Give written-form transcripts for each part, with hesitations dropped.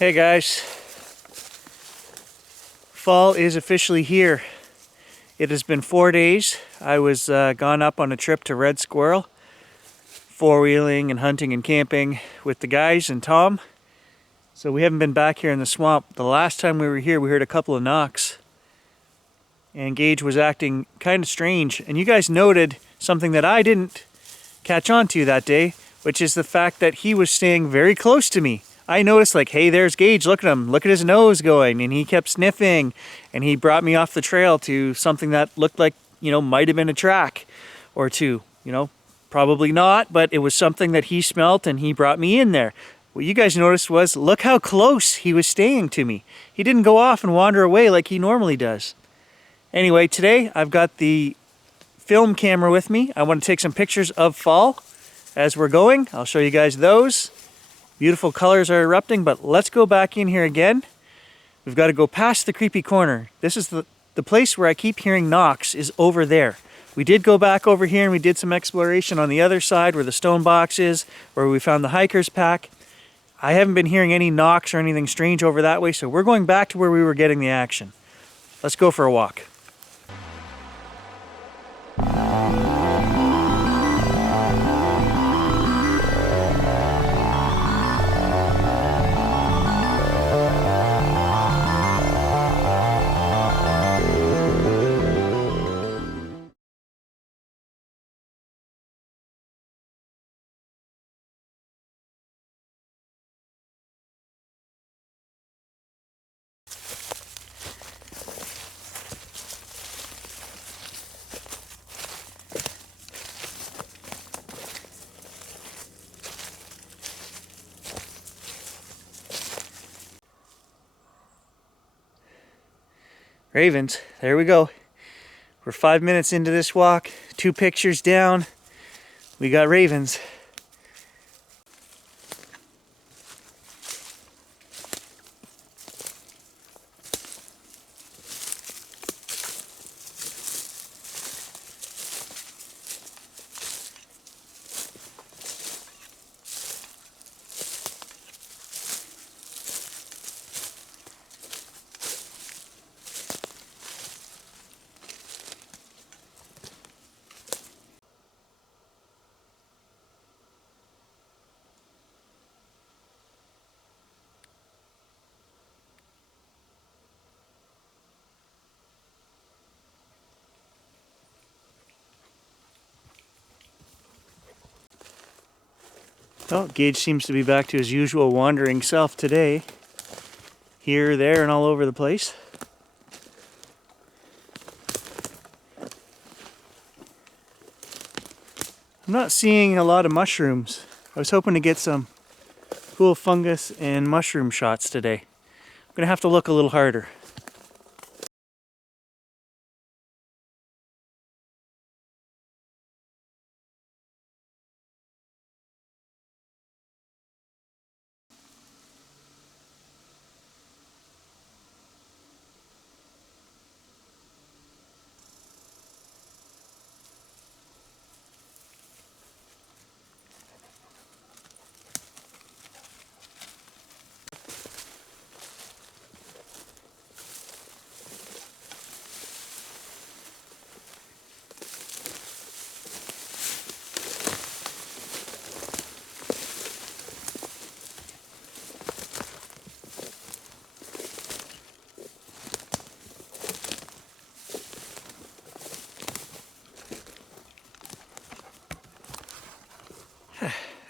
Hey guys, fall is officially here. It has been 4 days. I was gone up on a trip to Red Squirrel, four-wheeling and hunting and camping with the guys and Tom. So we haven't been back here in the swamp. The last time we were here, we heard a couple of knocks. And Gage was acting kind of strange. And you guys noted something that I didn't catch on to that day, which is the fact that he was staying very close to me. I noticed, like, hey, there's Gage, look at him, look at his nose going, and he kept sniffing, and he brought me off the trail to something that looked like, might have been a track or two, probably not, but it was something that he smelt, and he brought me in there. What you guys noticed was, look how close he was staying to me. He didn't go off and wander away like he normally does. Anyway, today I've got the film camera with me. I want to take some pictures of fall as we're going. I'll show you guys those. Beautiful colors are erupting, but let's go back in here again. We've got to go past the creepy corner. This is the place where I keep hearing knocks is over there. We did go back over here and we did some exploration on the other side where the stone box is, where we found the hiker's pack. I haven't been hearing any knocks or anything strange over that way, so we're going back to where we were getting the action. Let's go for a walk. Ravens, there we go. We're 5 minutes into this walk, 2 pictures down. We got ravens. Well, Gage seems to be back to his usual wandering self today. Here, there, and all over the place. I'm not seeing a lot of mushrooms. I was hoping to get some cool fungus and mushroom shots today. I'm gonna have to look a little harder.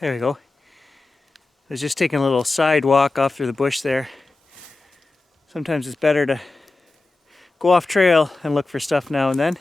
There we go. I was just taking a little side walk off through the bush there. Sometimes it's better to go off trail and look for stuff now and then.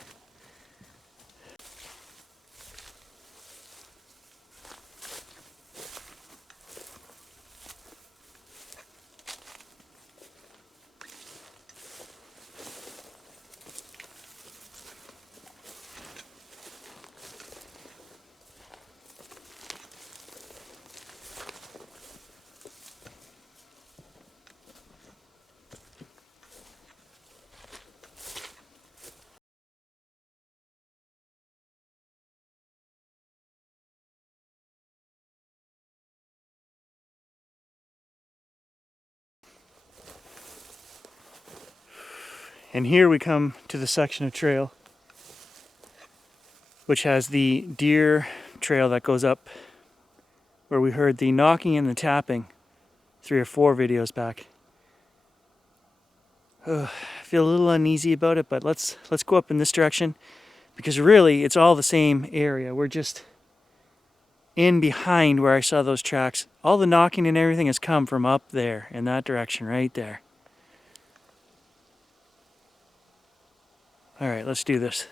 And here we come to the section of trail which has the deer trail that goes up where we heard the knocking and the tapping 3 or 4 videos back. I feel a little uneasy about it, but let's go up in this direction because really it's all the same area. We're just in behind where I saw those tracks. All the knocking and everything has come from up there in that direction right there. All right, let's do this.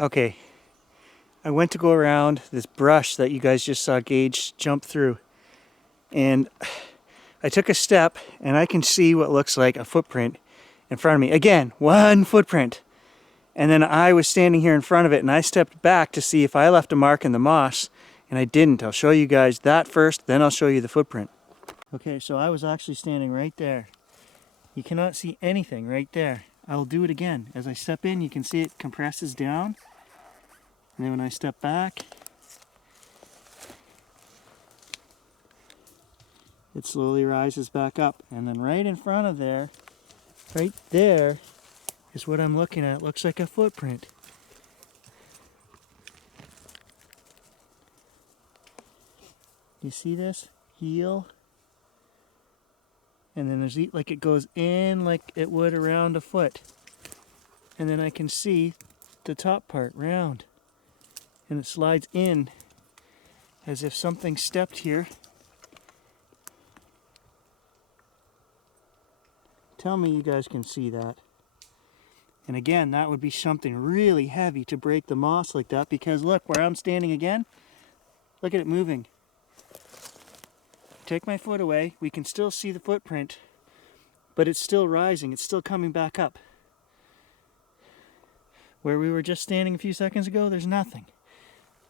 Okay, I went to go around this brush that you guys just saw Gage jump through, and I took a step and I can see what looks like a footprint in front of me. Again, one footprint. And then I was standing here in front of it and I stepped back to see if I left a mark in the moss, and I didn't. I'll show you guys that first, then I'll show you the footprint. Okay, so I was actually standing right there. You cannot see anything right there. I will do it again. As I step in, you can see it compresses down. And then when I step back, it slowly rises back up. And then right in front of there, right there, is what I'm looking at. It looks like a footprint. You see this? Heel. And then there's like it goes in like it would around a foot. And then I can see the top part round. And it slides in as if something stepped here. Tell me you guys can see that. And again, that would be something really heavy to break the moss like that, because look, where I'm standing again, look at it moving. Take my foot away, we can still see the footprint, but it's still rising, it's still coming back up. Where we were just standing a few seconds ago, there's nothing.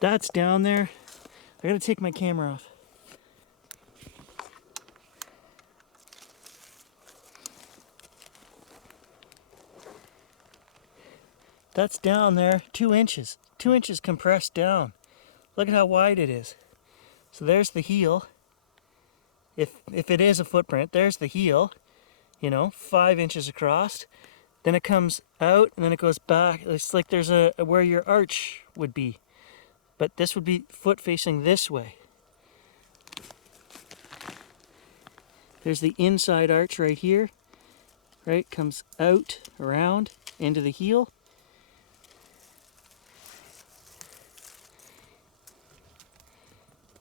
That's down there. I gotta take my camera off. That's down there, 2 inches. 2 inches compressed down. Look at how wide it is. So there's the heel. If it is a footprint, there's the heel. You know, 5 inches across. Then it comes out and then it goes back. It's like there's a where your arch would be. But this would be foot facing this way. There's the inside arch right here. Right, comes out, around, into the heel.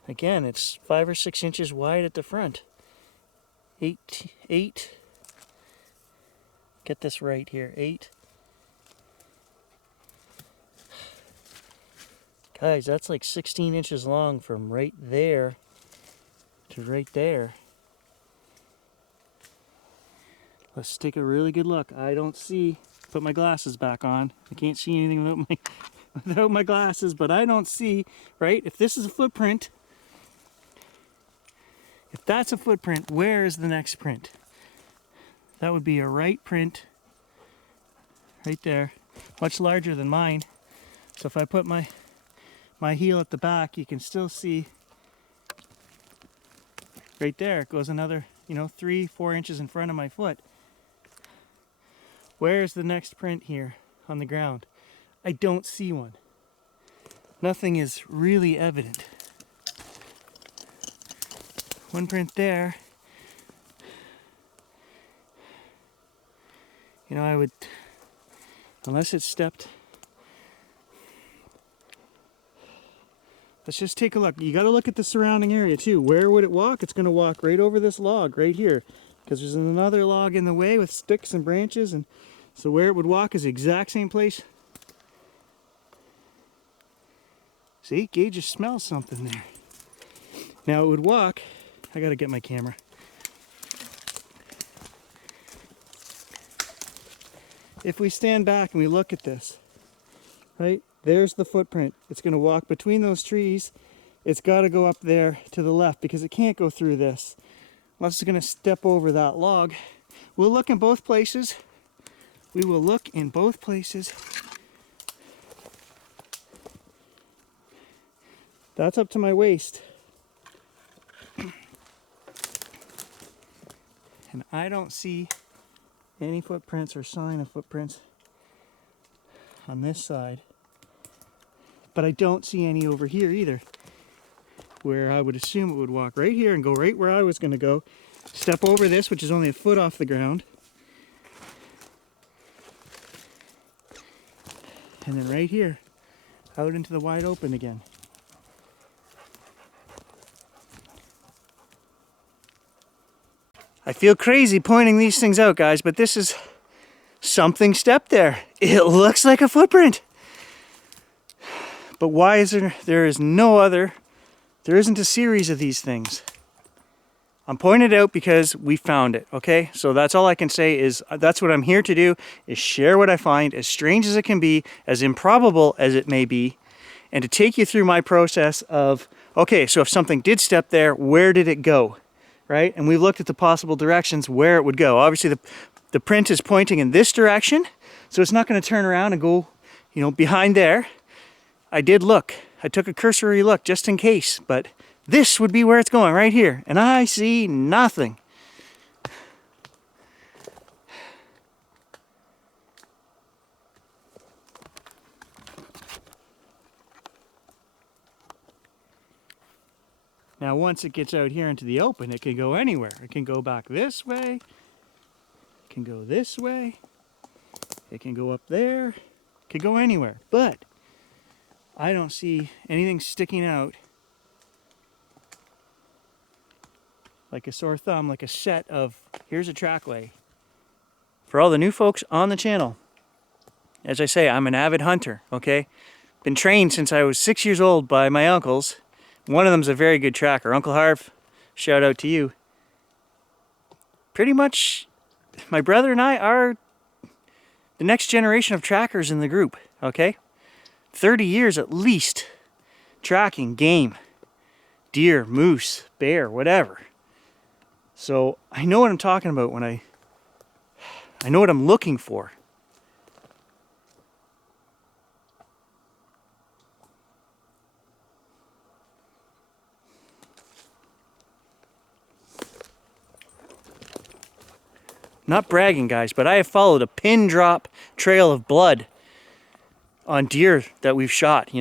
Again, it's 5 or 6 inches wide at the front. 8. Get this right here, 8. Guys, that's like 16 inches long from right there to right there. Let's take a really good look. I don't see, put my glasses back on. I can't see anything without my glasses, but I don't see, right? If this is a footprint, If that's a footprint, where is the next print? That would be a right print right there, much larger than mine. So if I put my heel at the back, you can still see right there. It goes another, 3-4 inches in front of my foot. Where's the next print here on the ground? I don't see one. Nothing is really evident. One print there. I would, unless it stepped. Let's just take a look. You got to look at the surrounding area too. Where would it walk? It's going to walk right over this log right here, because there's another log in the way with sticks and branches, and so where it would walk is the exact same place. See, Gage just smells something there. Now it would walk. I got to get my camera. If we stand back and we look at this, right? There's the footprint. It's going to walk between those trees. It's got to go up there to the left because it can't go through this unless it's going to step over that log. We'll look in both places. We will look in both places. That's up to my waist. And I don't see any footprints or sign of footprints on this side. But I don't see any over here either, where I would assume it would walk right here and go right where I was going to go, step over this, which is only a foot off the ground, and then right here, out into the wide open again. I feel crazy pointing these things out, guys, but this is something stepped there. It looks like a footprint. But why is there is no other, there isn't a series of these things. I'm pointing it out because we found it, okay? So that's all I can say is, that's what I'm here to do, is share what I find, as strange as it can be, as improbable as it may be, and to take you through my process of, okay, so if something did step there, where did it go, right? And we've looked at the possible directions where it would go. Obviously the print is pointing in this direction, so it's not gonna turn around and go, behind there. I did look. I took a cursory look just in case, but this would be where it's going, right here. And I see nothing. Now, once it gets out here into the open, it can go anywhere. It can go back this way. It can go this way. It can go up there. It can go anywhere. But I don't see anything sticking out like a sore thumb, like a set of, here's a trackway. For all the new folks on the channel, as I say, I'm an avid hunter, okay? Been trained since I was 6 years old by my uncles. One of them's a very good tracker. Uncle Harv, shout out to you. Pretty much, my brother and I are the next generation of trackers in the group, okay? 30 years at least tracking game, deer, moose, bear, whatever. So I know what I'm talking about when I know what I'm looking for. Not bragging, guys, but I have followed a pin drop trail of blood on deer that we've shot,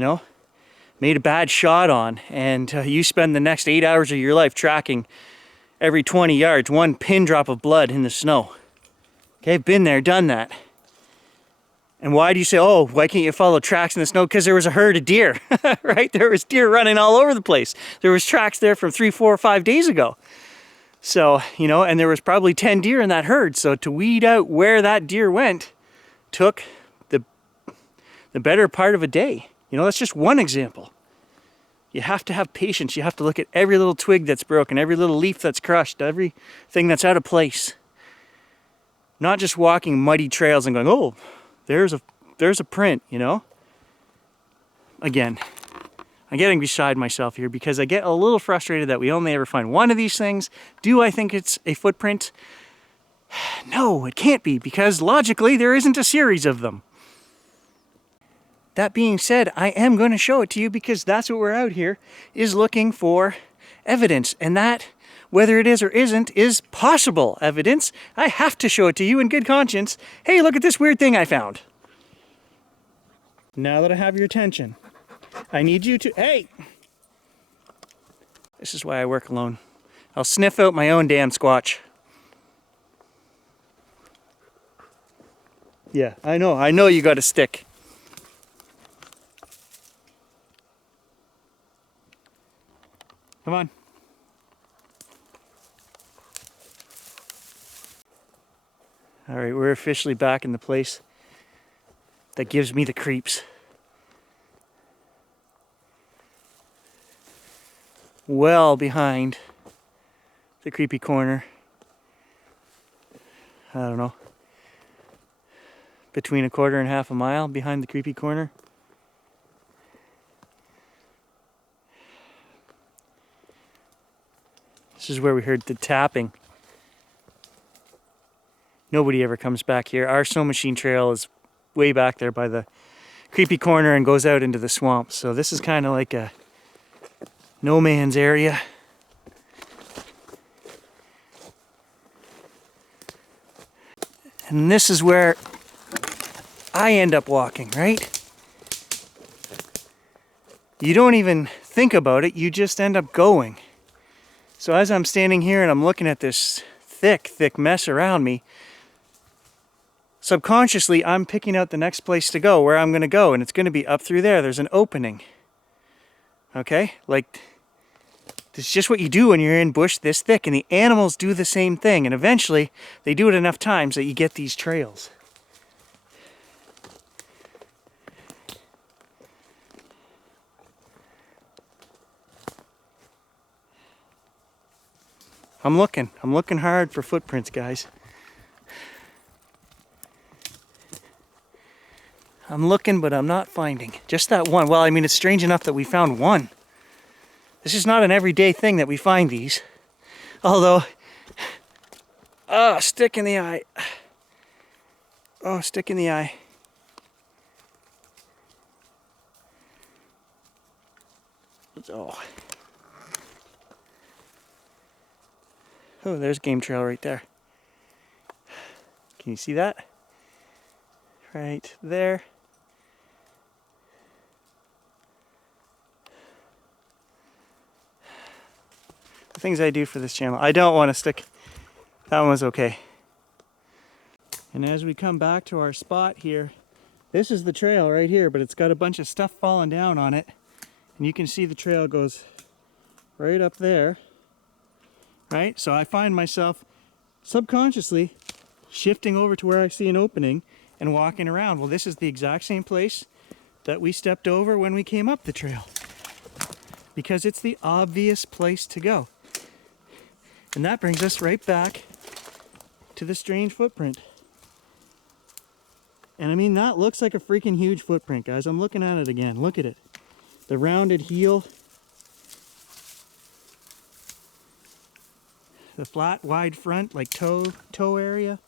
made a bad shot on, and you spend the next 8 hours of your life tracking every 20 yards, one pin drop of blood in the snow. Okay, I've been there, done that. And why do you say, oh, why can't you follow tracks in the snow? Because there was a herd of deer, right? There was deer running all over the place. There was tracks there from 3, 4, or 5 days ago. So, and there was probably 10 deer in that herd. So to weed out where that deer went took the better part of a day. That's just one example. You have to have patience. You have to look at every little twig that's broken, every little leaf that's crushed, everything that's out of place. Not just walking muddy trails and going, oh, there's a print, Again, I'm getting beside myself here because I get a little frustrated that we only ever find one of these things. Do I think it's a footprint? No, it can't be, because logically there isn't a series of them. That being said, I am going to show it to you because that's what we're out here, is looking for evidence. And that, whether it is or isn't, is possible evidence. I have to show it to you in good conscience. Hey, look at this weird thing I found. Now that I have your attention, I need you to... Hey! This is why I work alone. I'll sniff out my own damn squatch. Yeah, I know you got a stick. Come on. All right, we're officially back in the place that gives me the creeps. Well behind the creepy corner. I don't know. Between a quarter and half a mile behind the creepy corner. This is where we heard the tapping. Nobody ever comes back here. Our snow machine trail is way back there by the creepy corner and goes out into the swamp. So this is kind of like a no man's area. And this is where I end up walking, right? You don't even think about it, you just end up going. So as I'm standing here and I'm looking at this thick mess around me, subconsciously I'm picking out the next place to go, where I'm going to go, and it's going to be up through there. There's an opening. Okay? Like, it's just what you do when you're in bush this thick, and the animals do the same thing, and eventually they do it enough times that you get these trails. I'm looking hard for footprints, guys. I'm looking, but I'm not finding. Just that one. Well, I mean, it's strange enough that we found one. This is not an everyday thing that we find these. Although, stick in the eye. Oh, stick in the eye. Oh. Oh, there's game trail right there. Can you see that? Right there. The things I do for this channel. I don't want to stick. That one was okay. And as we come back to our spot here, this is the trail right here, but it's got a bunch of stuff falling down on it. And you can see the trail goes right up there. Right? So I find myself subconsciously shifting over to where I see an opening and walking around. Well, this is the exact same place that we stepped over when we came up the trail, because it's the obvious place to go. And that brings us right back to the strange footprint. And I mean, that looks like a freaking huge footprint, guys. I'm looking at it again. Look at it. The rounded heel. The flat, wide front, like toe area.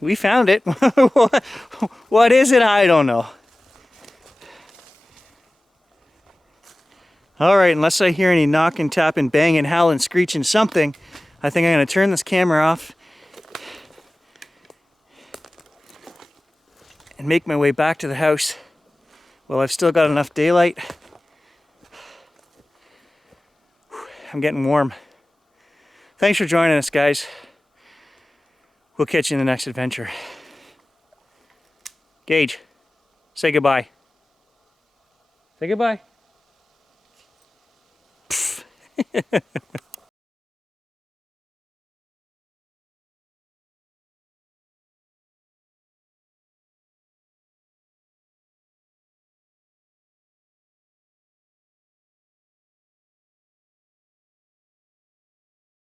We found it. What is it? I don't know. All right, unless I hear any knocking, tapping, banging, howling, screeching, something, I think I'm going to turn this camera off and make my way back to the house. Well, I've still got enough daylight. I'm getting warm. Thanks for joining us, guys. We'll catch you in the next adventure. Gage, say goodbye. Say goodbye.